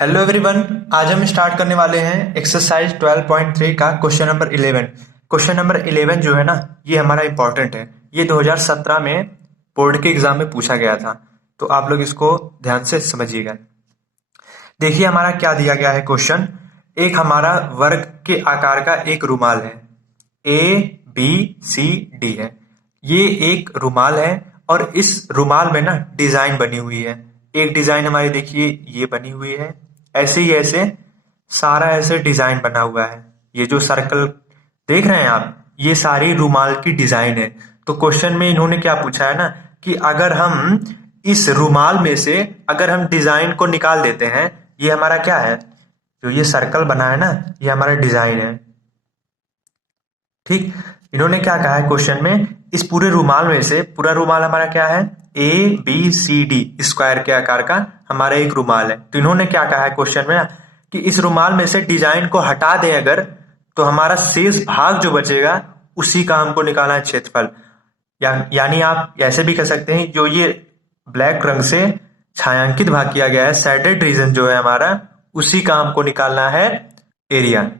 Hello everyone. आज हम start करने वाले हैं एक्सरसाइज 12.3 का क्वेश्चन नंबर 11। क्वेश्चन नंबर 11 जो है ना, ये हमारा इंपॉर्टेंट है। ये 2017 में बोर्ड के एग्जाम में पूछा गया था, तो आप लोग इसको ध्यान से समझिएगा। देखिए हमारा क्या दिया गया है क्वेश्चन। एक हमारा वर्ग के आकार का एक रुमाल है, ए बी सी डी है। ये एक रुमाल है और इस रुमाल में ना डिजाइन बनी हुई है। एक डिजाइन हमारी देखिए ये बनी हुई है, ऐसे ही ऐसे सारा ऐसे डिजाइन बना हुआ है। ये जो सर्कल देख रहे हैं आप, ये सारी रुमाल की डिजाइन है। तो क्वेश्चन में इन्होंने क्या पूछा है ना, कि अगर हम इस रुमाल में से अगर हम डिजाइन को निकाल देते हैं, ये हमारा क्या है, जो ये सर्कल बना है ना, ये हमारा डिजाइन है। ठीक, इन्होंने क्या कहा है क्वेश्चन में, इस पूरे रुमाल में से, पूरा रुमाल हमारा क्या है, A B C D square के आकार का हमारा एक रुमाल है। तो इन्होंने क्या कहा है क्वेश्चन में ना, कि इस रुमाल में से डिजाइन को हटा दें अगर, तो हमारा शेष भाग जो बचेगा उसी का हमको निकालना है क्षेत्रफल। यानी आप ऐसे भी कह सकते हैं, जो ये ब्लैक रंग से छायांकित भाग किया गया है, शेडेड रीजन जो है हमारा, उसी का हमको निकालना है एरिया।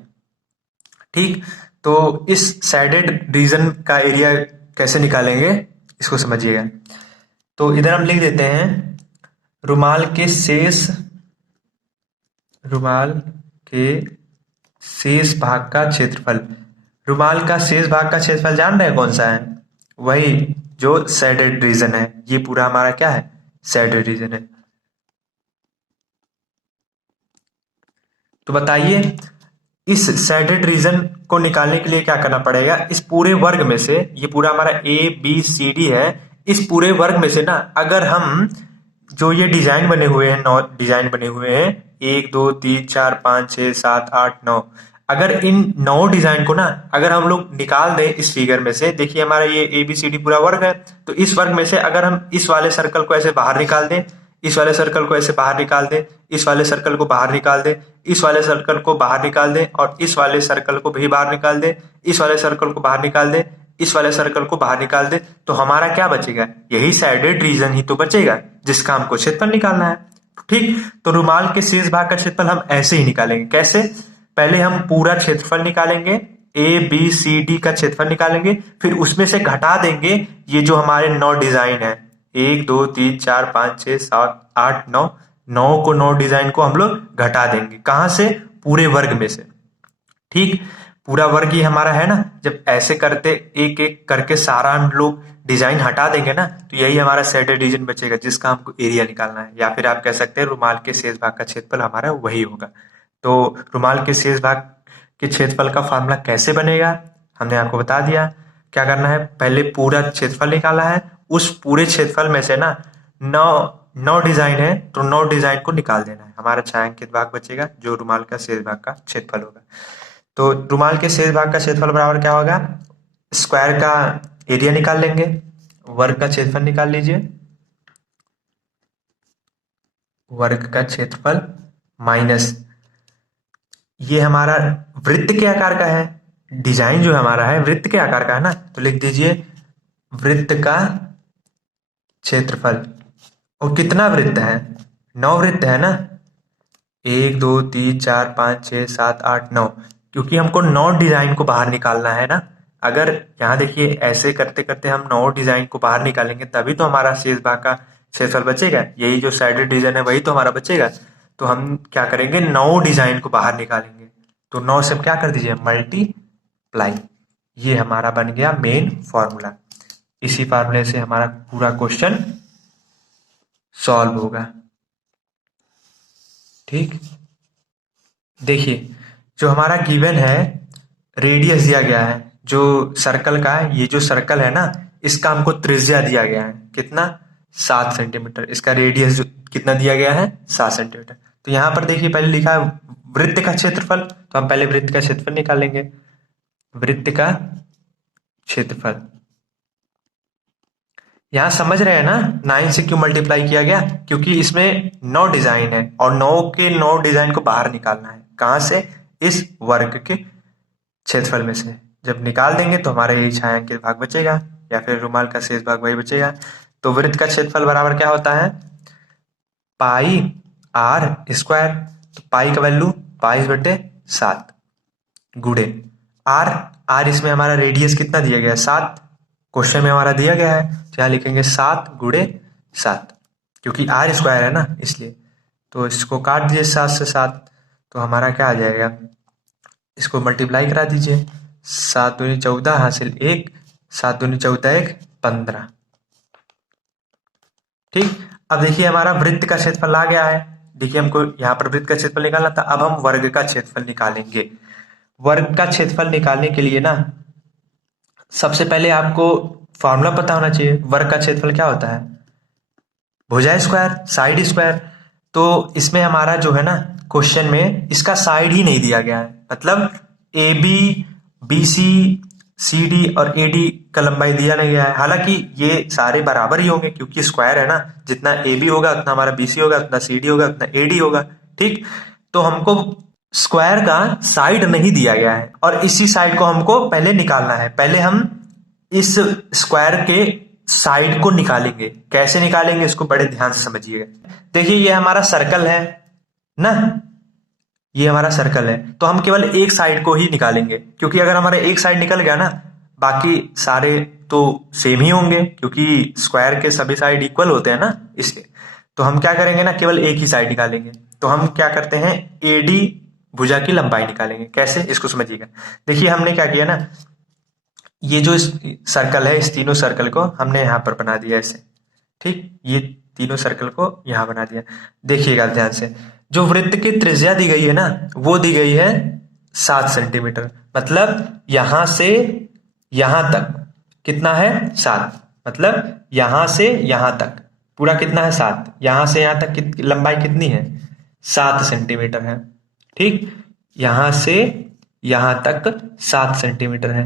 ठीक, तो इस शेडेड रीजन का एरिया कैसे निकालेंगे इसको समझिएगा। तो इधर हम लिख देते हैं रुमाल के शेष भाग का क्षेत्रफल। रुमाल का शेष भाग का क्षेत्रफल जान रहे हैं कौन सा है, वही जो शेडेड रीजन है। ये पूरा हमारा क्या है, शेडेड रीजन है। तो बताइए इस शेडेड रीजन को निकालने के लिए क्या करना पड़ेगा। इस पूरे वर्ग में से, ये पूरा हमारा ए बी सी डी है, इस पूरे वर्ग में से ना अगर हम जो ये डिजाइन बने हुए हैं, 9 डिजाइन बने हुए हैं, 1 2 3 4 5 6 7 8 9, अगर इन 9 डिजाइन को ना अगर हम लोग निकाल दें इस फिगर में से, देखिए हमारा ये ए बी सी डी पूरा वर्ग है, तो इस वर्ग में से अगर हम इस वाले सर्कल को ऐसे बाहर निकाल दें, इस वाले सर्कल को ऐसे बाहर निकाल दें, इस वाले सर्कल को बाहर निकाल दें, इस वाले सर्कल को बाहर निकाल दें, और इस वाले सर्कल को भी बाहर निकाल दें, इस वाले सर्कल को बाहर निकाल दें, इस वाले सर्कल को बाहर निकाल दें, तो हमारा क्या बचेगा, यही शेडेड रीजन ही तो बचेगा, जिसका हमको क्षेत्रफल निकालना है। ठीक, तो रुमाल के शेष भाग का क्षेत्रफल हम ऐसे ही निकालेंगे। कैसे, पहले हम पूरा क्षेत्रफल निकालेंगे, ए बी सी डी का क्षेत्रफल निकालेंगे, फिर उसमें से घटा देंगे ये जो हमारे 9 डिजाइन है, 1 2 3 4 5 6 7 8 9, 9 डिजाइन को हम लोग घटा देंगे। कहां से, पूरे वर्ग में से। ठीक, पूरा वर्ग ही हमारा है ना, जब ऐसे करते एक एक करके सारा हम लोग डिजाइन हटा देंगे ना, तो यही हमारा शेडेड रीजन बचेगा, जिसका हमको एरिया निकालना है। या फिर आप कह सकते हैं रुमाल के शेष भाग का क्षेत्रफल हमारा वही होगा। तो रुमाल के शेष भाग के क्षेत्रफल का फॉर्मूला कैसे बनेगा, हमने आपको बता दिया। क्या करना है, पहले पूरा क्षेत्रफल निकाला है, उस पूरे क्षेत्रफल में से ना 9 डिजाइन है, तो 9 डिजाइन को निकाल देना है। हमारा छायांकित भाग बचेगा जो रुमाल का शेष भाग का क्षेत्रफल होगा। तो रुमाल के शेष भाग का क्षेत्रफल बराबर क्या होगा, स्क्वायर का एरिया निकाल लेंगे, वर्ग का क्षेत्रफल निकाल लीजिए, वर्ग का क्षेत्रफल माइनस ये हमारा वृत्त के आकार का है, डिजाइन जो हमारा है वृत्त के आकार का है ना, तो लिख दीजिए वृत्त का क्षेत्रफल। और कितना वृत्त है, 9 वृत्त है ना, 1 2 3 4 5 6 7 8 9, क्योंकि हमको 9 डिजाइन को बाहर निकालना है ना। अगर यहाँ देखिए ऐसे करते करते हम 9 डिजाइन को बाहर निकालेंगे, तभी तो हमारा शेष भाग का क्षेत्रफल बचेगा, यही जो साइडेड रीजन है वही तो हमारा बचेगा। तो हम क्या करेंगे, 9 डिजाइन को बाहर निकालेंगे, तो 9 से क्या कर दीजिए, मल्टीप्लाई। ये हमारा बन गया मेन फॉर्मूला। इसी फॉर्मूले से हमारा पूरा क्वेश्चन सॉल्व होगा। ठीक, देखिए जो हमारा गिवन है, रेडियस दिया गया है जो सर्कल का है, ये जो सर्कल है ना, इसका हमको त्रिज्या दिया गया है कितना, 7 सेंटीमीटर। इसका रेडियस जो कितना दिया गया है, 7 सेंटीमीटर। तो यहां पर देखिए पहले लिखा है वृत्त का क्षेत्रफल, तो हम पहले वृत्त का क्षेत्रफल निकालेंगे। वृत्त का क्षेत्रफल, यहां समझ रहे हैं ना 9 से क्यों मल्टीप्लाई किया गया, क्योंकि इसमें 9 डिजाइन है और 9 के 9 डिजाइन को बाहर निकालना है। कहां से, इस वर्ग के क्षेत्रफल में से। जब निकाल देंगे तो हमारा यही छायांकित भाग बचेगा, या फिर रुमाल का शेष भाग वही बचेगा। तो वृत्त का क्षेत्रफल बराबर क्या होता है, पाई आर स्क्वायर। तो पाई का वैल्यू 22/7 गुणे आर इसमें हमारा रेडियस कितना दिया गया है 7, क्वेश्चन में हमारा दिया गया है, तो यहाँ लिखेंगे 7 × 7 क्योंकि आर स्क्वायर है ना इसलिए। तो इसको काट दीजिए 7 से 7, तो हमारा क्या आ जाएगा, इसको मल्टीप्लाई करा दीजिए, 7 दूनी 14 हासिल 1, 7 दूनी 14 1 15। ठीक, अब देखिए हमारा वृत्त का क्षेत्रफल आ गया है। देखिए हमको यहाँ पर वृत्त का क्षेत्रफल निकालना था, अब हम वर्ग का क्षेत्रफल निकालेंगे। वर्ग का क्षेत्रफल निकालने के लिए ना सबसे पहले आपको फॉर्मूला पता होना चाहिए। वर्ग का क्षेत्रफल क्या होता है, भुजा स्क्वायर, साइड स्क्वायर। तो इसमें हमारा जो है ना क्वेश्चन में इसका साइड ही नहीं दिया गया है, मतलब A B B C C D और ए डी का लंबाई दिया नहीं गया है। हालांकि ये सारे बराबर ही होंगे क्योंकि स्क्वायर है ना, जितना ए बी होगा उतना हमारा बी सी होगा, उतना सी डी होगा, उतना ए डी होगा। ठीक, तो हमको स्क्वायर का साइड नहीं दिया गया है और इसी साइड को हमको पहले निकालना है। पहले हम इस स्क्वायर के साइड को निकालेंगे। कैसे निकालेंगे इसको बड़े ध्यान से समझिएगा। देखिए ये हमारा सर्कल है ना, ये हमारा सर्कल है, तो हम केवल एक साइड को ही निकालेंगे क्योंकि अगर हमारा एक साइड निकल गया ना बाकी सारे तो सेम ही होंगे क्योंकि स्क्वायर के सभी साइड इक्वल होते हैं ना, इसलिए। तो हम क्या करेंगे ना, केवल एक ही साइड निकालेंगे। तो हम क्या करते हैं, एडी भुजा की लंबाई निकालेंगे। कैसे, इसको समझिएगा। देखिए हमने क्या किया ना, ये जो सर्कल है इस तीनों सर्कल को हमने यहाँ पर बना दिया ऐसे। ठीक, ये तीनों सर्कल को यहाँ बना दिया। देखिएगा ध्यान से, जो वृत्त की त्रिज्या दी गई है ना वो दी गई है 7 सेंटीमीटर, मतलब यहां से यहां तक कितना है 7, मतलब यहां से यहां तक पूरा कितना है 7, यहां से यहां तक लंबाई कितनी है 7 सेंटीमीटर है। ठीक, यहां से यहां तक 7 सेंटीमीटर है।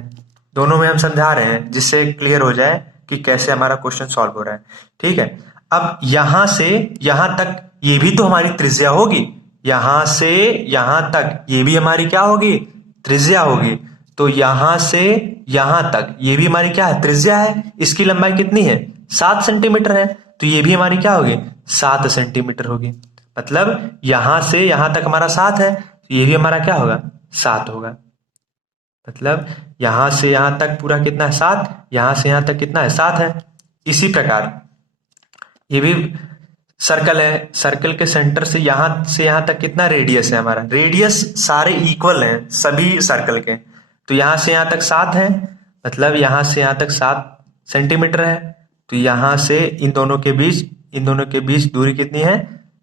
दोनों में हम समझा रहे हैं जिससे क्लियर हो जाए कि कैसे हमारा क्वेश्चन सॉल्व हो रहा है। ठीक है, अब यहां से यहां तक ये भी तो हमारी त्रिज्या होगी, यहां से यहां तक ये भी हमारी क्या होगी, त्रिज्या होगी। तो यहां से यहां तक ये भी हमारी क्या है, त्रिज्या है। इसकी लंबाई कितनी है 7 सेंटीमीटर है, तो ये भी हमारी क्या होगी 7 सेंटीमीटर होगी। मतलब यहां से यहां तक हमारा 7 है, तो ये भी हमारा क्या होगा 7 होगा। मतलब यहां से यहां तक पूरा कितना है 7, यहां से यहां तक कितना है 7 है। इसी प्रकार ये भी सर्कल है, सर्कल के सेंटर से यहां तक कितना रेडियस है हमारा, रेडियस सारे इक्वल हैं सभी सर्कल के। तो यहां से यहां तक 7 है, मतलब यहां से यहां तक 7 सेंटीमीटर है। तो यहां से इन दोनों के बीच दूरी कितनी है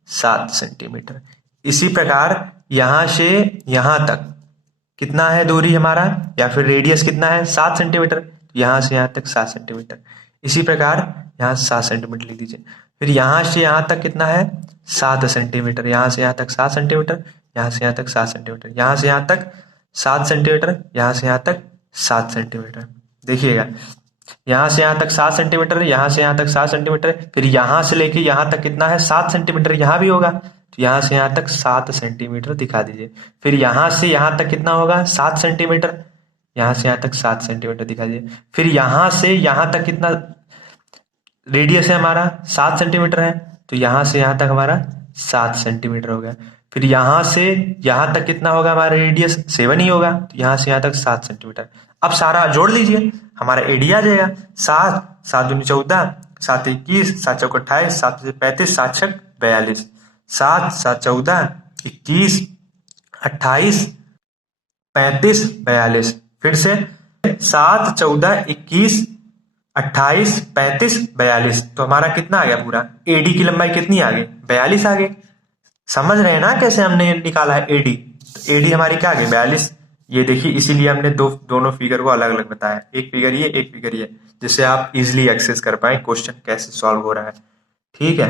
7 सेंटीमीटर। इसी प्रकार यहां से यहां तक कितना है दूरी हमारा, या फिर रेडियस कितना है 7 सेंटीमीटर, यहां से यहां तक 7 सेंटीमीटर। इसी प्रकार यहां 7 सेंटीमीटर लिख दीजिए। फिर यहां से यहां तक कितना है 7 सेंटीमीटर, यहां से यहां तक 7 सेंटीमीटर, यहां से यहां तक 7 सेंटीमीटर, यहां से यहां तक 7 सेंटीमीटर, यहां से यहां तक 7 सेंटीमीटर। देखिएगा यहां से यहां तक 7 सेंटीमीटर, यहां से यहां तक 7 सेंटीमीटर, फिर यहां से लेके यहां तक कितना है 7 सेंटीमीटर, यहां भी होगा। तो यहां से यहां तक 7 सेंटीमीटर दिखा दीजिए। फिर यहां से यहां तक कितना होगा 7 सेंटीमीटर, यहां से यहां तक 7 सेंटीमीटर दिखा दीजिए। फिर यहां से यहां तक कितना रेडियस है हमारा 7 सेंटीमीटर है, तो यहां से यहां तक हमारा 7 सेंटीमीटर हो गया। फिर यहां से यहां तक कितना होगा हमारा रेडियस 7 ही होगा, तो यहां से यहां तक 7 सेंटीमीटर। अब सारा जोड़ लीजिए, हमारा एडी आ जाएगा 7 7 दूनी 14, 7 21, 7 चौक 28, 7 35, 7 छक 42, 7 7 14 21 28 35 42। फिर से 7 14 21 28 35 42। तो हमारा कितना आ गया पूरा, एडी की लंबाई कितनी आ गई 42 आ गई। समझ रहे हैं ना कैसे हमने निकाला है एडी, तो एडी हमारी क्या आ गई 42। ये देखिए इसीलिए हमने दोनों फिगर को अलग अलग बताया, एक फिगर ये एक फिगर ये, जिससे आप इजिली एक्सेस कर पाए क्वेश्चन कैसे सॉल्व हो रहा है। ठीक है,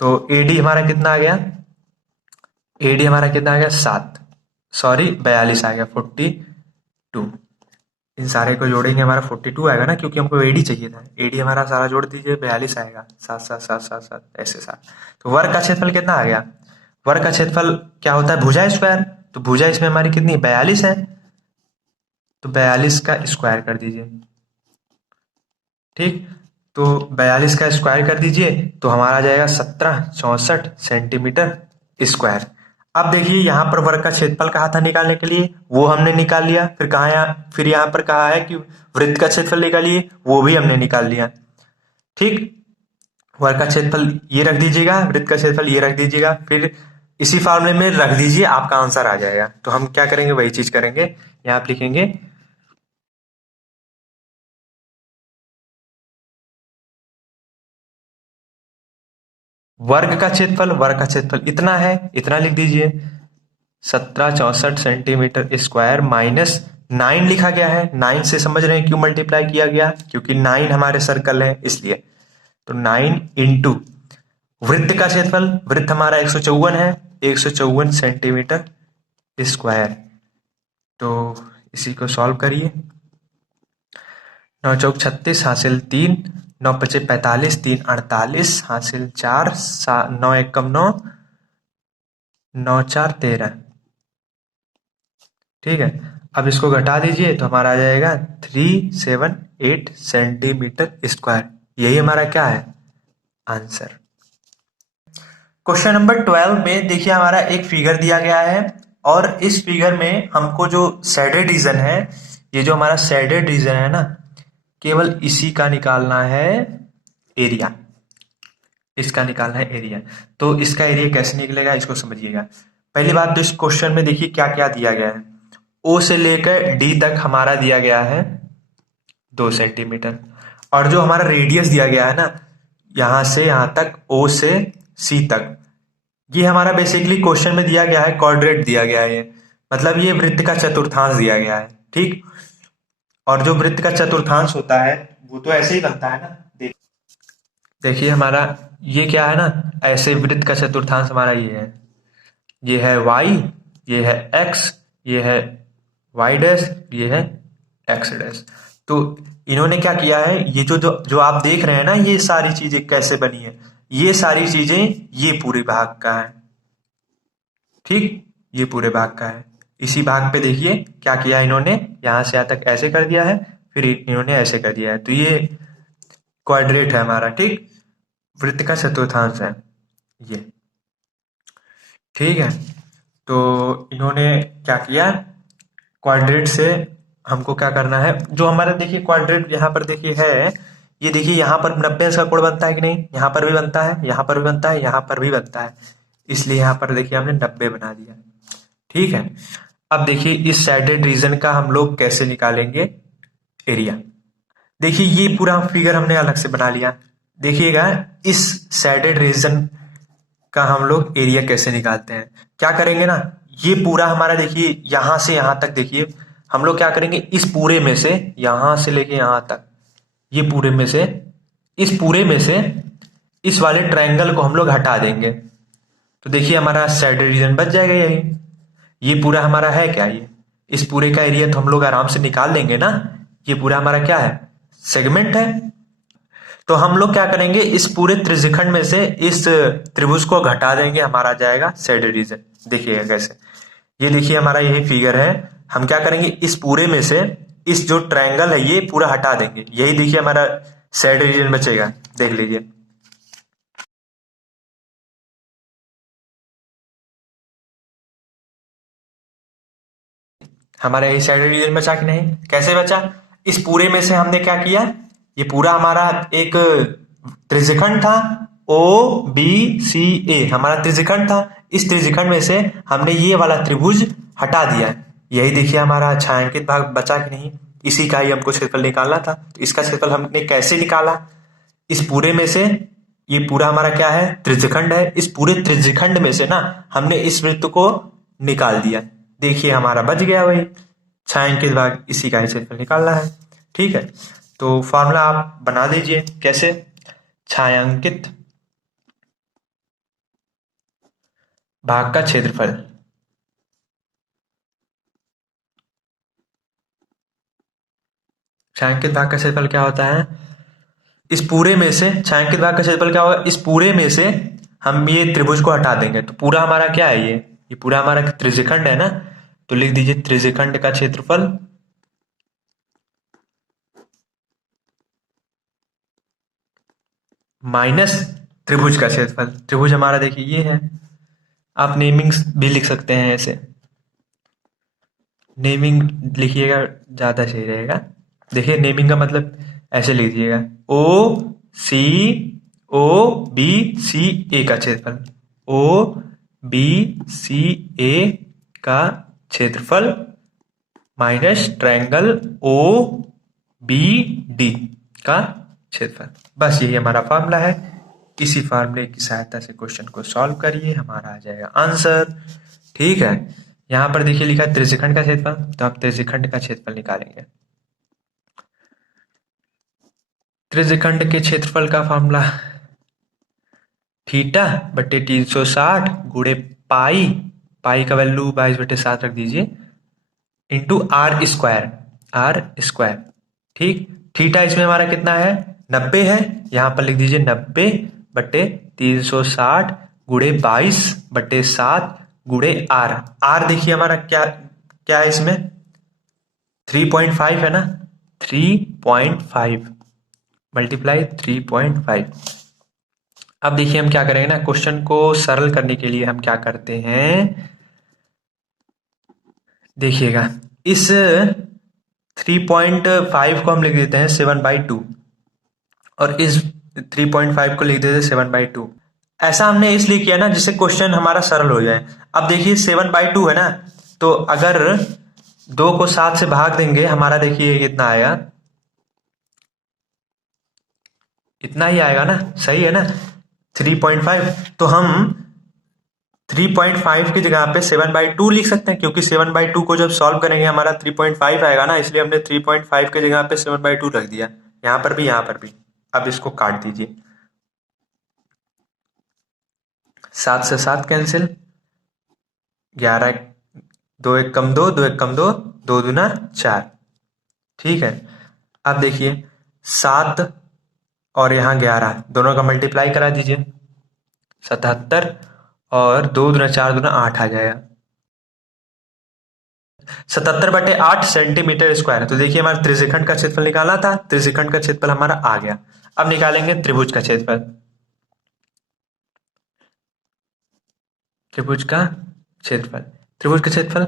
तो एडी हमारा कितना आ गया, एडी हमारा कितना आ गया 42 आ गया 42। इन सारे को जोड़ेंगे हमारा 42 आएगा ना, क्योंकि हमको एडी चाहिए था। एडी हमारा सारा जोड़ दीजिए 42 आएगा, 7 7 7 7 7 ऐसे 7। तो वर्ग का क्षेत्रफल कितना आ गया, वर्ग का क्षेत्रफल क्या होता है भुजा स्क्वायर, तो भुजा इसमें हमारी कितनी 42 है, तो 42 का स्क्वायर कर दीजिए। ठीक, तो 42 का स्क्वायर कर दीजिए तो हमारा आ जाएगा 1764 सेंटीमीटर स्क्वायर। अब देखिए यहाँ पर वर्ग का क्षेत्रफल कहा था निकालने के लिए, वो हमने निकाल लिया। फिर फिर यहाँ पर कहा है कि वृत्त का क्षेत्रफल निकालिए, वो भी हमने निकाल लिया। ठीक, वर्ग का क्षेत्रफल ये रख दीजिएगा, वृत्त का क्षेत्रफल ये रख दीजिएगा, फिर इसी फॉर्मूले में रख दीजिए, आपका आंसर आ जाएगा। तो हम क्या करेंगे, वही चीज करेंगे। यहाँ आप लिखेंगे वर्ग का क्षेत्रफल इतना है, इतना लिख दीजिए, 1764 सेंटीमीटर स्क्वायर माइनस 9 लिखा गया है। 9 से समझ रहे हैं क्यों मल्टीप्लाई किया गया, क्योंकि 9 हमारे सर्कल है इसलिए। तो 9 इंटू वृत्त का क्षेत्रफल, वृत्त हमारा 154 है, 154 सेंटीमीटर स्क्वायर। तो इसी को सॉल्व करिए। 9 चौक 36 हासिल 3, 9 पचे 45, 3 48 हासिल 4, 9 एक कम 9, 9 4 13। ठीक है, अब इसको घटा दीजिए तो हमारा आ जाएगा 378 सेंटीमीटर स्क्वायर। यही हमारा क्या है, आंसर। क्वेश्चन नंबर 12 में देखिए हमारा एक फिगर दिया गया है, और इस फिगर में हमको जो शेडेड रीजन है, ये जो हमारा शेडेड रीजन है ना, केवल इसी का निकालना है एरिया, इसका निकालना है एरिया। तो इसका एरिया कैसे निकलेगा, इसको समझिएगा। पहली बात तो इस क्वेश्चन में देखिए क्या क्या दिया गया है। ओ से लेकर डी तक हमारा दिया गया है 2 सेंटीमीटर, और जो हमारा रेडियस दिया गया है ना, यहां से यहां तक, ओ से सी तक, ये हमारा बेसिकली क्वेश्चन में दिया गया है, क्वाड्रेट दिया गया है, मतलब ये वृत्त का चतुर्थांश दिया गया है। ठीक, और जो वृत्त का चतुर्थांश होता है वो तो ऐसे ही बनता है ना। देखिए हमारा ये क्या है ना, ऐसे वृत्त का चतुर्थांश हमारा ये है y, ये है x, ये है y डैश, ये है x डैश। तो इन्होंने क्या किया है, ये जो जो जो आप देख रहे हैं ना, ये सारी चीजें कैसे बनी है, ये सारी चीजें ये पूरे भाग का है। ठीक, ये पूरे भाग का है। इसी भाग पे देखिए क्या किया इन्होंने, यहां से यहां तक ऐसे कर दिया है, फिर इन्होंने ऐसे कर दिया है, तो ये क्वाड्रेट है हमारा। ठीक, वृत्त का चतुर्थांश है ये। ठीक है, तो इन्होंने क्या किया, क्वाड्रेट से हमको क्या करना है, जो हमारा देखिए क्वाड्रेट यहाँ पर देखिए है, ये देखिए यहाँ पर 90 का कोण बनता है कि नहीं, यहाँ पर भी बनता है, यहाँ पर भी बनता है, यहाँ पर भी बनता है, इसलिए यहाँ पर देखिए हमने 90 बना दिया। ठीक है, अब देखिए इस सैडेड रीजन का हम लोग कैसे निकालेंगे एरिया। देखिए ये पूरा फिगर हमने अलग से बना लिया। देखिएगा इस सैडेड रीजन का हम लोग एरिया कैसे निकालते हैं, क्या करेंगे ना, ये पूरा हमारा देखिए यहां से यहां तक, देखिए हम लोग क्या करेंगे, इस पूरे में से यहां से लेके यहां तक, ये पूरे में से, इस पूरे में से इस वाले ट्रायंगल को हम लोग हटा देंगे, तो देखिए हमारा सैडेड रीजन बच जाएगा यही। ये पूरा हमारा है क्या, ये इस पूरे का एरिया तो हम लोग आराम से निकाल लेंगे ना, ये पूरा हमारा क्या है, सेगमेंट है। तो हम लोग क्या करेंगे, इस पूरे त्रिज्यखंड में से इस त्रिभुज को घटा देंगे, हमारा आ जाएगा सैडेड रीजन। देखिएगा कैसे, ये देखिए हमारा यही फिगर है, हम क्या करेंगे, इस पूरे में से इस जो ट्रायंगल है ये पूरा हटा देंगे, यही देखिए हमारा सैडेड रीजन बचेगा। देख लीजिए, हमारा यही सैडेड रीजन बचा कि नहीं, कैसे बचा, इस पूरे में से हमने क्या किया, ये पूरा हमारा एक त्रिज्यखंड था, ओ बी सी ए हमारा त्रिज्यखंड था, इस त्रिज्यखंड में से हमने ये वाला त्रिभुज हटा दिया, यही देखिए हमारा छायांकित भाग बचा कि नहीं, इसी का ही हमको क्षेत्रफल निकालना था। तो इसका क्षेत्रफल हमने कैसे निकाला, इस पूरे में से, ये पूरा हमारा क्या है, त्रिज्यखंड है, इस पूरे त्रिज्यखंड में से ना हमने इस वृत्त को निकाल दिया, देखिए हमारा बच गया वही छायांकित भाग, इसी का ही क्षेत्रफल निकालना है। ठीक है, तो फॉर्मूला आप बना दीजिए, कैसे, छायांकित भाग का क्षेत्रफल, छायांकित भाग का क्षेत्रफल क्या होता है, इस पूरे में से छायांकित भाग का क्षेत्रफल क्या होगा, इस पूरे में से हम ये त्रिभुज को हटा देंगे, तो पूरा हमारा क्या है, ये पूरा हमारा त्रिज्यखंड है ना, तो लिख दीजिए त्रिज्यखंड का क्षेत्रफल माइनस त्रिभुज का क्षेत्रफल। त्रिभुज हमारा देखिए ये है, आप नेमिंग्स भी लिख सकते हैं ऐसे, नेमिंग लिखिएगा ज़्यादा सही रहेगा। देखिए नेमिंग का मतलब ऐसे लिख दीजिएगा, सी ओ बी सी ए का क्षेत्रफल, ओ बी सी ए का क्षेत्रफल minus triangle O B D का क्षेत्रफल। बस यही हमारा फॉर्मूला है। इसी फार्मूले की सहायता से क्वेश्चन को सॉल्व करिए, हमारा आ जाएगा आंसर। ठीक है, यहां पर देखिए लिखा है त्रिज्यखंड का क्षेत्रफल, तो आप त्रिज्यखंड का क्षेत्रफल निकालेंगे। त्रिज्यखंड के क्षेत्रफल का फॉर्मूला थीटा बटे 360 गुणे पाई, पाई का वैल्यू 22/7 रख दीजिए, इंटू आर स्क्वायर। ठीक, थीटा इसमें हमारा कितना है, 90 है, यहां पर लिख दीजिए 90/360 गुणे 22/7 गुणे आर। आर देखिए हमारा क्या क्या है इसमें, 3.5 है ना, 3.5 मल्टीप्लाई 3.5। अब देखिए हम क्या करेंगे ना, क्वेश्चन को सरल करने के लिए हम क्या करते हैं, देखिएगा इस 3.5 को हम लिख देते हैं 7/2 और इस 3.5 को लिख देते हैं 7/2। ऐसा हमने इसलिए किया ना जिससे क्वेश्चन हमारा सरल हो जाए। अब देखिए 7/2 है ना, तो अगर 2 को 7 से भाग देंगे हमारा देखिए कितना आएगा, इतना ही आएगा ना, सही है ना, 3.5। तो हम 3.5 की जगह पे 7/2 लिख सकते हैं, क्योंकि 7/2 को जब सॉल्व करेंगे हमारा 3.5 आएगा ना, इसलिए हमने 3.5 की जगह पे 7/2 रख दिया, यहां पर भी यहां पर भी। अब इसको काट दीजिए, 7 से 7 कैंसिल, 11, 2 1 कम 2, 2 1 कम 2, 2 दूना 4। ठीक है, अब देखिए 7 और यहाँ 11 दोनों का मल्टीप्लाई करा दीजिए, 77 और 2 दूना 4 दूना 8 आ जाएगा, 77/8 सेंटीमीटर स्क्वायर। तो देखिए हमारा त्रिज्यखंड का क्षेत्रफल निकाला था, त्रिज्यखंड का क्षेत्रफल हमारा आ गया। अब निकालेंगे त्रिभुज का क्षेत्रफल, त्रिभुज का क्षेत्रफल, त्रिभुज का क्षेत्रफल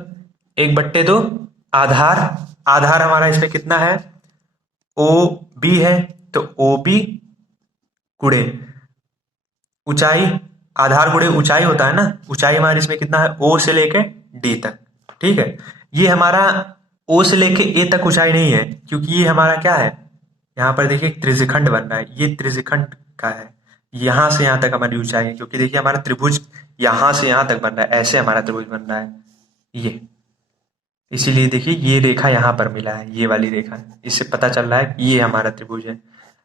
1/2 आधार, आधार हमारा इसमें कितना है, ओ बी है, तो ओ बी गुणे ऊंचाई, आधार गुणे ऊंचाई होता है ना, ऊंचाई हमारे इसमें कितना है, ओ से लेके डी तक। ठीक है, ये हमारा ओ से लेके ए तक ऊंचाई नहीं है, क्योंकि ये हमारा क्या है, यहाँ पर देखिए त्रिज्यखंड बन रहा है, ये त्रिज्यखंड का है, यहां से यहां तक हमारी ऊंचाई है, क्योंकि देखिए हमारा त्रिभुज यहां से यहां तक बन रहा है, ऐसे हमारा त्रिभुज बन रहा है ये, इसीलिए देखिए ये रेखा यहाँ पर मिला है, ये वाली रेखा, इससे पता चल रहा है कि ये हमारा त्रिभुज है।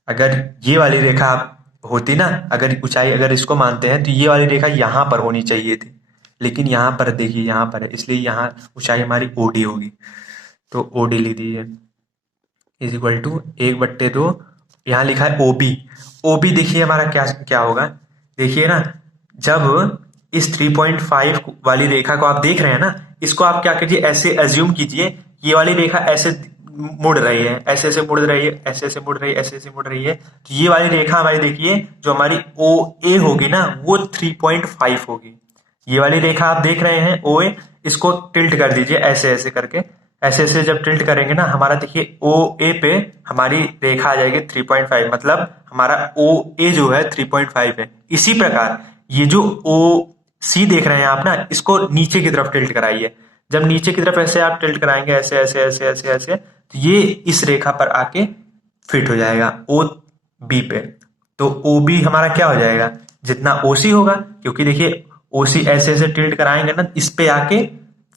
अगर ये वाली रेखा होती ना, अगर ऊंचाई अगर इसको मानते हैं तो ये वाली रेखा यहाँ पर होनी चाहिए थी, लेकिन यहाँ पर देखिए यहाँ पर है, इसलिए यहाँ ऊंचाई हमारी ओडी होगी, तो ओडी लिख दीजिए इज इक्वल टू 1/2, यहाँ लिखा है ओबी। ओबी देखिए हमारा क्या क्या होगा, देखिए ना, जब इस 3.5 वाली रेखा को आप देख रहे हैं ना, इसको आप क्या कीजिए, ऐसे एज्यूम कीजिए ये वाली रेखा ऐसे मुड़ रही है, ऐसे ऐसे मुड़ रही है, ऐसे ऐसे मुड़ रही है, ऐसे ऐसे मुड़ रही है, तो ये वाली रेखा हमारी देखिए जो हमारी ओ ए होगी ना, वो 3.5 होगी। ये वाली रेखा आप देख रहे हैं ओ ए, इसको टिल्ट कर दीजिए ऐसे ऐसे करके, ऐसे ऐसे जब टिल्ट करेंगे ना, हमारा देखिए ओ ए पे हमारी रेखा आ जाएगी 3.5, मतलब हमारा ओ ए जो है 3.5 है। इसी प्रकार ये जो ओ सी देख रहे हैं आप ना, इसको नीचे की तरफ टिल्ट कराइए, जब नीचे की तरफ ऐसे आप टिल्ट कराएंगे ऐसे ऐसे ऐसे ऐसे ऐसे, तो ये इस रेखा पर आके फिट हो जाएगा ओ बी पे, तो ओ बी हमारा क्या हो जाएगा, जितना ओ सी होगा, क्योंकि देखिए ओ सी ऐसे ऐसे टिल्ट कराएंगे ना, इस पे आके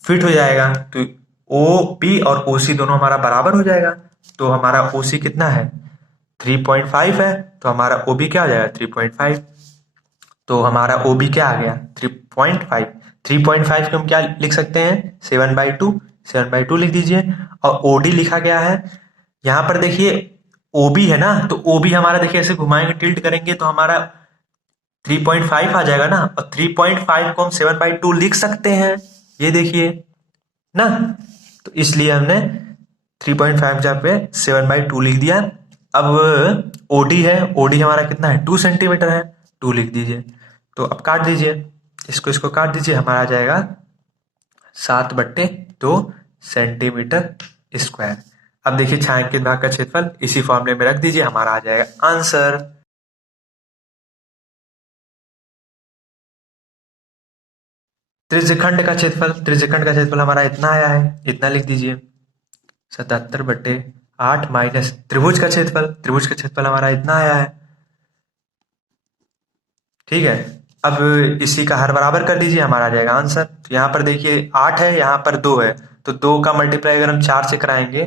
फिट हो जाएगा, तो ओ बी और ओ सी दोनों हमारा बराबर हो जाएगा। तो हमारा ओ सी कितना है, 3.5 है, तो हमारा ओ बी क्या हो जाएगा, 3.5। तो हमारा ओ बी क्या आ गया, 3.5। 3.5 को हम क्या लिख सकते हैं, 7/2, 7/2 लिख दीजिए। और ओ डी लिखा गया है, यहां पर देखिए ओ बी है ना, तो ओ बी हमारा देखिए ऐसे घुमाएंगे टिल्ट करेंगे तो हमारा 3.5 आ जाएगा ना, और 3.5 को हम 7/2 लिख सकते हैं, ये देखिए ना, तो इसलिए हमने 3.5 जगह पे 7/2 लिख दिया। अब ओडी है, ओडी हमारा कितना है, 2 सेंटीमीटर है, 2 लिख दीजिए। तो अब काट दीजिए, इसको इसको काट दीजिए, हमारा आ जाएगा 7/2 सेंटीमीटर स्क्वायर। अब देखिए छायांकित भाग का क्षेत्रफल इसी फॉर्मूले में रख दीजिए, हमारा आ जाएगा आंसर। त्रिज्यखंड का क्षेत्रफल हमारा इतना आया है, इतना लिख दीजिए 77/8 माइनस त्रिभुज का क्षेत्रफल हमारा इतना आया है। ठीक है, अब इसी का हर बराबर कर दीजिए, हमारा आ जाएगा आंसर। तो यहाँ पर देखिए 8 है, यहाँ पर 2 है, तो 2 का मल्टीप्लाई अगर हम 4 से कराएंगे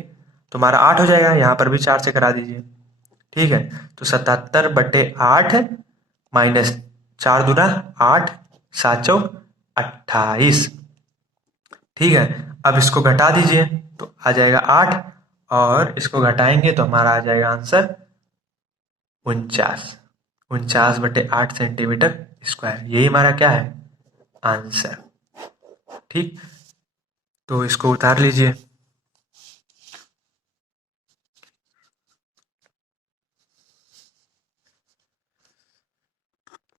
तो हमारा 8 हो जाएगा, यहाँ पर भी 4 से करा दीजिए। ठीक है, तो 77/8 माइनस 4×2 = 8, 7×4 = 28। ठीक है, अब इसको घटा दीजिए तो आ जाएगा 8, और इसको घटाएंगे तो हमारा आ जाएगा आंसर 49/8 सेंटीमीटर स्क्वायर। यही हमारा क्या है, आंसर। ठीक, तो इसको उतार लीजिए।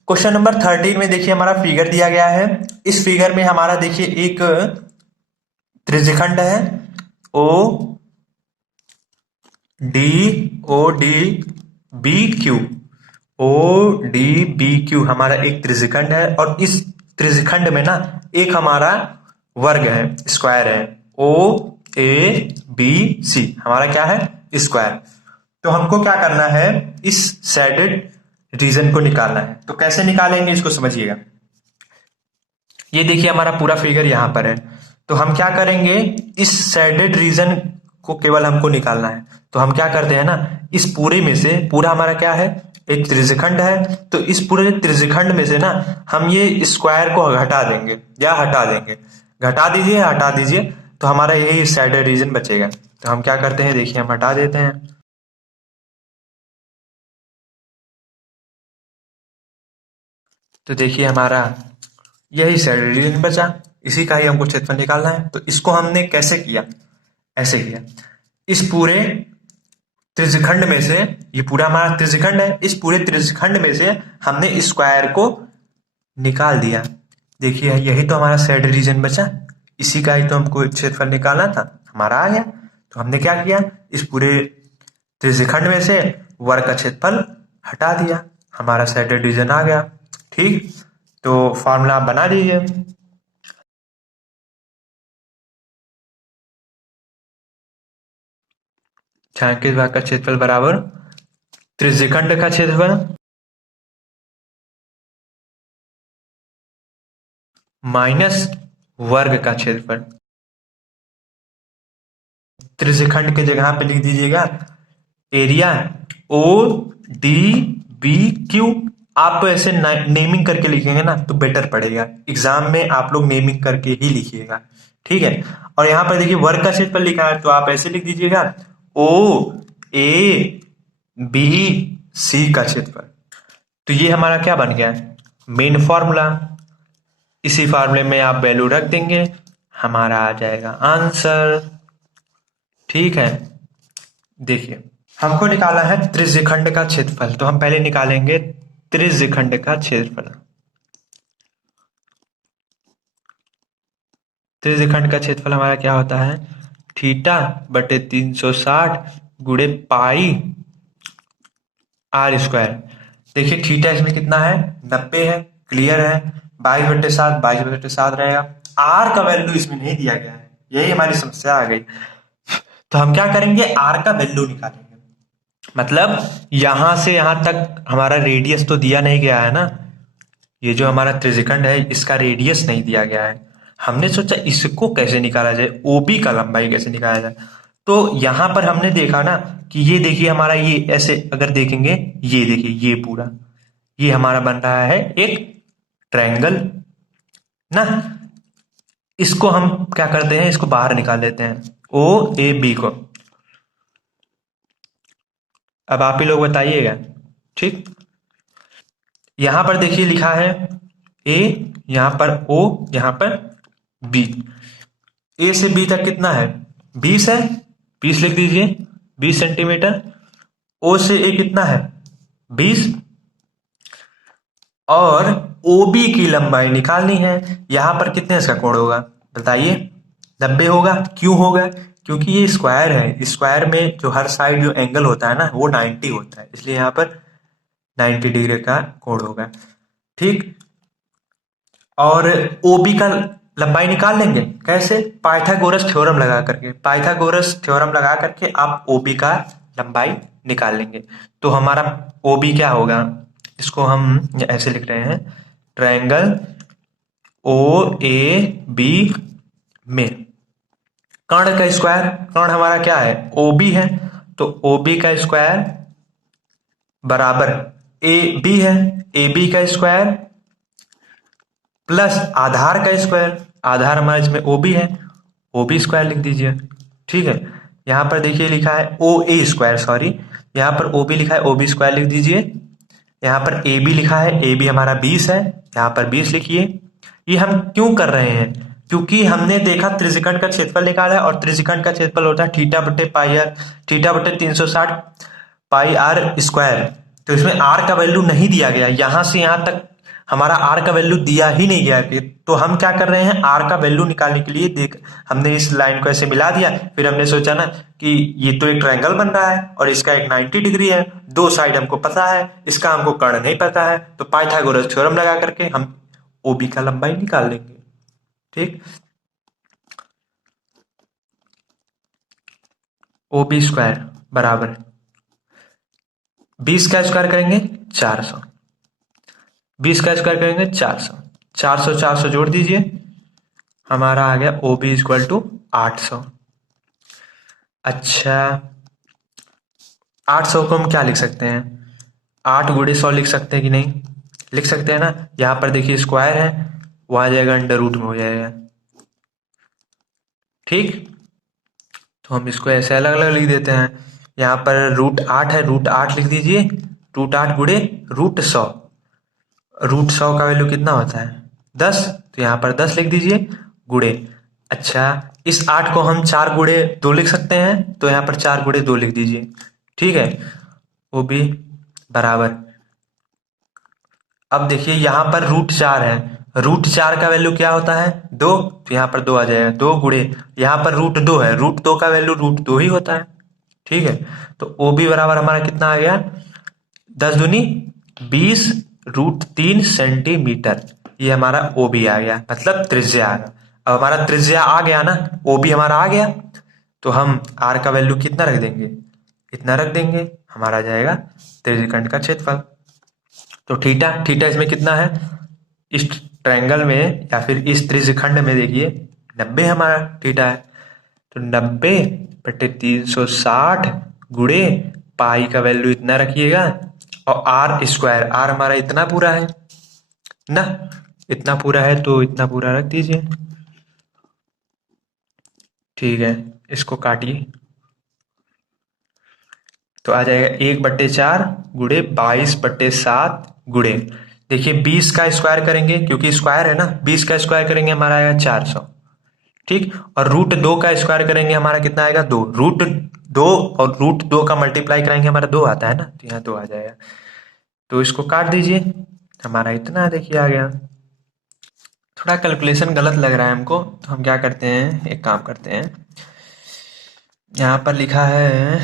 क्वेश्चन नंबर 13 में देखिए हमारा फिगर दिया गया है। इस फिगर में हमारा देखिए एक त्रिज्यखंड है ODBQ हमारा एक त्रिज्यखंड है, और इस त्रिज्यखंड में ना एक हमारा वर्ग है, स्क्वायर है, OABC हमारा क्या है, स्क्वायर। तो हमको क्या करना है, इस सैडेड रीजन को निकालना है। तो कैसे निकालेंगे इसको समझिएगा। ये देखिए हमारा पूरा फिगर यहाँ पर है, तो हम क्या करेंगे, इस सैडेड रीजन को केवल हमको निकालना है। तो हम क्या करते हैं ना, इस पूरे में से, पूरा हमारा क्या है, एक त्रिज्यखंड है, तो इस पूरे त्रिज्यखंड में से ना हम ये स्क्वायर को घटा देंगे या हटा देंगे। घटा दीजिए, हटा दीजिए, तो हमारा यही सैडेड रीजन बचेगा। तो हम क्या करते हैं, देखिए हम हटा देते हैं। तो देखिए हमारा यही सैडेड रीजन बचा, इसी का ही हमको क्षेत्रफल निकालना है। तो इसको हमने कैसे किया, ऐसे किया। इस पूरे त्रिज्यखंड में से, ये पूरा हमारा त्रिज्यखंड है, इस पूरे त्रिज्यखंड में से हमने स्क्वायर को निकाल दिया। देखिए यही तो हमारा सैडेड रीजन बचा, इसी का ही तो हमको क्षेत्रफल निकालना था, हमारा आ गया। तो हमने क्या किया, इस पूरे त्रिज्यखंड में से वर्ग का क्षेत्रफल हटा दिया, हमारा सैडेड रीजन आ गया। ठीक, तो फॉर्मूला आप बना लीजिए। छायांकित भाग का क्षेत्रफल बराबर त्रिज्यखंड का क्षेत्रफल माइनस वर्ग का क्षेत्रफल। त्रिज्यखंड के जगह पे लिख दीजिएगा एरिया ODBQ। आप ऐसे नेमिंग करके लिखेंगे ना तो बेटर पड़ेगा, एग्जाम में आप लोग नेमिंग करके ही लिखिएगा। ठीक है, और यहाँ पर देखिए वर्ग का क्षेत्रफल लिखा है, तो आप ऐसे लिख दीजिएगा OABC का क्षेत्रफल। तो ये हमारा क्या बन गया, मेन फॉर्मूला। इसी फॉर्मूले में आप वैल्यू रख देंगे, हमारा आ जाएगा आंसर। ठीक है, देखिए हमको निकाला है त्रिज्यखंड का क्षेत्रफल, तो हम पहले निकालेंगे त्रिज्यखंड का क्षेत्रफल। त्रिज्यखंड का क्षेत्रफल हमारा क्या होता है, θ/360 गुणे पाई r²। देखिए थीटा इसमें कितना है, 90 है, क्लियर है। 22/7 रहेगा। आर का वैल्यू इसमें नहीं दिया गया है, यही हमारी समस्या आ गई। तो हम क्या करेंगे, आर का वैल्यू निकालेंगे। मतलब यहां से यहां तक हमारा रेडियस तो दिया नहीं गया है ना, ये जो हमारा त्रिज्यखंड है इसका रेडियस नहीं दिया गया है। हमने सोचा इसको कैसे निकाला जाए, ओबी का लंबाई कैसे निकाला जाए। तो यहां पर हमने देखा ना कि ये देखिए हमारा, ये ऐसे अगर देखेंगे, ये देखिए ये पूरा, ये हमारा बन रहा है एक ट्रायंगल ना। इसको हम क्या करते हैं, इसको बाहर निकाल देते हैं, OAB को। अब आप ही लोग बताइएगा। ठीक, यहां पर देखिए लिखा है A, यहां पर O, यहां पर B। A से B तक कितना है, 20 है, 20 लिख दीजिए, 20 सेंटीमीटर। O से A कितना है, 20, और OB की लंबाई निकालनी है। यहां पर कितने इसका कोण होगा बताइए? 90 होगा। क्यों होगा? क्योंकि ये स्क्वायर है, स्क्वायर में जो हर साइड जो एंगल होता है ना वो 90 होता है, इसलिए यहाँ पर 90 डिग्री का कोण होगा। ठीक। और OB का लंबाई निकाल लेंगे कैसे? पाइथागोरस थ्योरम लगा करके। पाइथागोरस थ्योरम लगा करके आप OB का लंबाई निकाल लेंगे। तो हमारा OB क्या होगा? इसको हम ऐसे लिख रहे हैं, ट्रायंगल OAB में कर्ण का स्क्वायर, कर्ण हमारा क्या है? OB है, तो OB का स्क्वायर बराबर AB है, AB का स्क्वायर प्लस आधार का स्क्वायर, आधार हमारा इसमें OB है, OB स्क्वायर लिख दीजिए। ठीक है। यहां पर देखिए लिखा है OA स्क्वायर, सॉरी, यहां पर OB लिखा है, OB स्क्वायर लिख दीजिए। यहां पर AB लिखा है, AB हमारा 20 है, यहां पर 20 लिखिए। ये हम क्यों कर रहे हैं? क्योंकि हमने देखा त्रिज्यखंड का क्षेत्रफल निकाला है, और त्रिज्यखंड का क्षेत्रफल होता है थीटा बटे पाई आर, थीटा बटे 360 पाई आर स्क्वायर। तो इसमें आर का वैल्यू नहीं दिया गया, यहां से यहां तक हमारा आर का वैल्यू दिया ही नहीं गया। तो हम क्या कर रहे हैं, आर का वैल्यू निकालने के लिए देख हमने इस लाइन को ऐसे मिला दिया। फिर हमने सोचा ना कि ये तो एक ट्रायंगल बन रहा है और इसका एक 90 डिग्री है, दो साइड हमको पता है, इसका हमको कर्ण नहीं पता है, तो पाइथागोरस थ्योरम लगा करके हम OB का लंबाई निकाल लेंगे। ठीक। OB स्क्वायर बराबर 20 का स्क्वायर करेंगे 400, 20 का स्क्वायर करेंगे 400, 400 400 जोड़ दीजिए, हमारा आ गया OB इक्वल टू 800। अच्छा, 800 को हम क्या लिख सकते हैं? 8 गुणे 100 लिख सकते हैं कि नहीं? लिख सकते हैं ना। यहां पर देखिए स्क्वायर है, वहां जाएगा अंडर रूट में हो जाएगा। ठीक। तो हम इसको ऐसे अलग अलग लिख देते हैं। यहाँ पर √8 है, √8 लिख दीजिए, √8 गुणे √100, √100 का वैल्यू कितना होता है? 10, तो यहाँ पर 10 लिख दीजिए गुणे। अच्छा, इस 8 को हम 4 गुणे 2 लिख सकते हैं, तो यहाँ पर 4 गुणे 2 लिख दीजिए। ठीक है। वो भी बराबर, अब देखिए यहाँ पर √4 है, √4 का वैल्यू क्या होता है? 2, तो यहाँ पर 2 आ जाएगा, 2 गुणे, यहाँ पर √2 है, √2 का वैल्यू √2 ही होता है। ठीक है। तो OB बराबर हमारा कितना आ गया? 10 दूनी 20 √3 सेंटीमीटर, ये हमारा OB आ गया, मतलब त्रिज्या आ गया। अब हमारा त्रिज्या आ गया ना, OB हमारा आ गया, तो हम R का वैल्यू कितना रख देंगे? इतना रख देंगे, हमारा आ जाएगा त्रिज्यखंड का क्षेत्रफल। तो थीटा, थीटा इसमें कितना है? इस ट्रायंगल में या फिर इस त्रिज्यखंड में देखिए 90 हमारा थीटा है, तो 90 बटे 360 गुणे पाई का वैल्यू इतना रखिएगा, और आर स्क्वायर, आर हमारा इतना पूरा है ना, इतना पूरा है, तो इतना पूरा रख दीजिए। ठीक है, इसको काटिए, तो आ जाएगा 1/4 गुणे 22/7 गुणे, देखिए 20 का स्क्वायर करेंगे, क्योंकि स्क्वायर है ना, 20 का स्क्वायर करेंगे हमारा आएगा 400। ठीक। और √2 का स्क्वायर करेंगे हमारा कितना आएगा? 2, √2 और √2 का मल्टीप्लाई करेंगे हमारा 2 आता है ना, तो यहाँ 2 आ जाएगा। तो इसको काट दीजिए, हमारा इतना देखिए आ गया। थोड़ा कैलकुलेशन गलत लग रहा है हमको, तो हम क्या करते हैं, एक काम करते हैं, यहाँ पर लिखा है,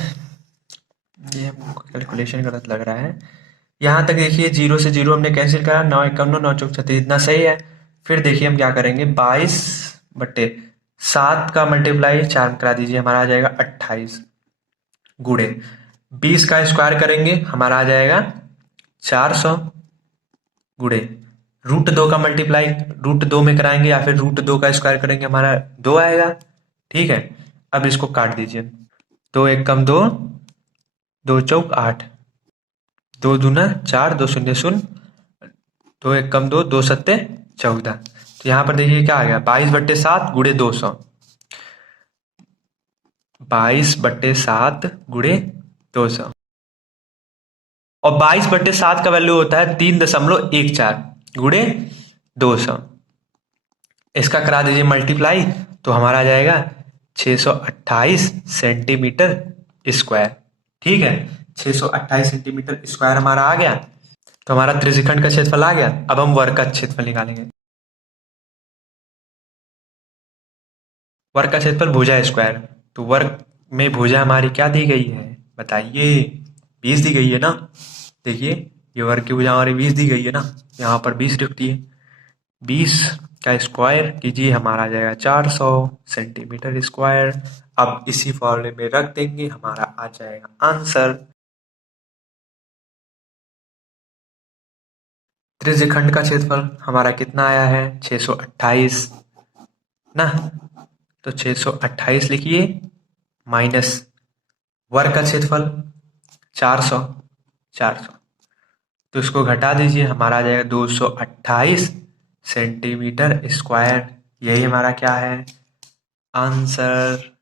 ये हमको कैलकुलेशन गलत लग रहा है। यहाँ तक देखिए 0 से 0 हमने कैंसिल करा, 9 × 9 9 × 36, इतना सही है। फिर देखिए हम क्या करेंगे, 22/7 का मल्टीप्लाई 4 में करा दीजिए, हमारा आ जाएगा 28 गुणे 20 का स्क्वायर करेंगे, हमारा आ जाएगा 400 गुणे √2 का मल्टीप्लाई √2 में कराएंगे, या फिर √2 का स्क्वायर करेंगे, हमारा 2 आएगा। ठीक है। अब इसको काट दीजिए, 2 × 1 = 2, 2 × 4 = 8, 2 दूना 4, 2 शून्य 0, 2 × 1 = 2, 2 7 14। तो यहाँ पर देखिए क्या आ गया, 22/7 गुणे 200, 22/7 गुणे 200, और 22/7 का वैल्यू होता है 3.14 गुणे 200। इसका करा दीजिए मल्टीप्लाई, तो हमारा आ जाएगा 628 सेंटीमीटर स्क्वायर। ठीक है, 628 सेंटीमीटर स्क्वायर हमारा आ गया। तो हमारा त्रिज्यखंड का क्षेत्रफल आ गया। अब हम वर्ग का क्षेत्रफल निकालेंगे। वर्ग का क्षेत्रफल भुजा स्क्वायर। तो वर्ग में भुजा हमारी क्या दी गई है बताइए? 20 दी गई है ना। देखिए ये वर्ग की भुजा हमारी 20 दी गई है ना, यहाँ पर 20 लिखती है। 20 का स्क्वायर कीजिए, हमारा आ जाएगा 400 सेंटीमीटर स्क्वायर। अब इसी फॉर्मूले में रख देंगे, हमारा आ जाएगा आंसर। त्रिज्यखंड का क्षेत्रफल हमारा कितना आया है? 628 ना। तो 628 लिखिए माइनस वर्ग का क्षेत्रफल 400। 400 तो इसको घटा दीजिए, हमारा आ जाएगा 228 सेंटीमीटर स्क्वायर। यही हमारा क्या है? आंसर।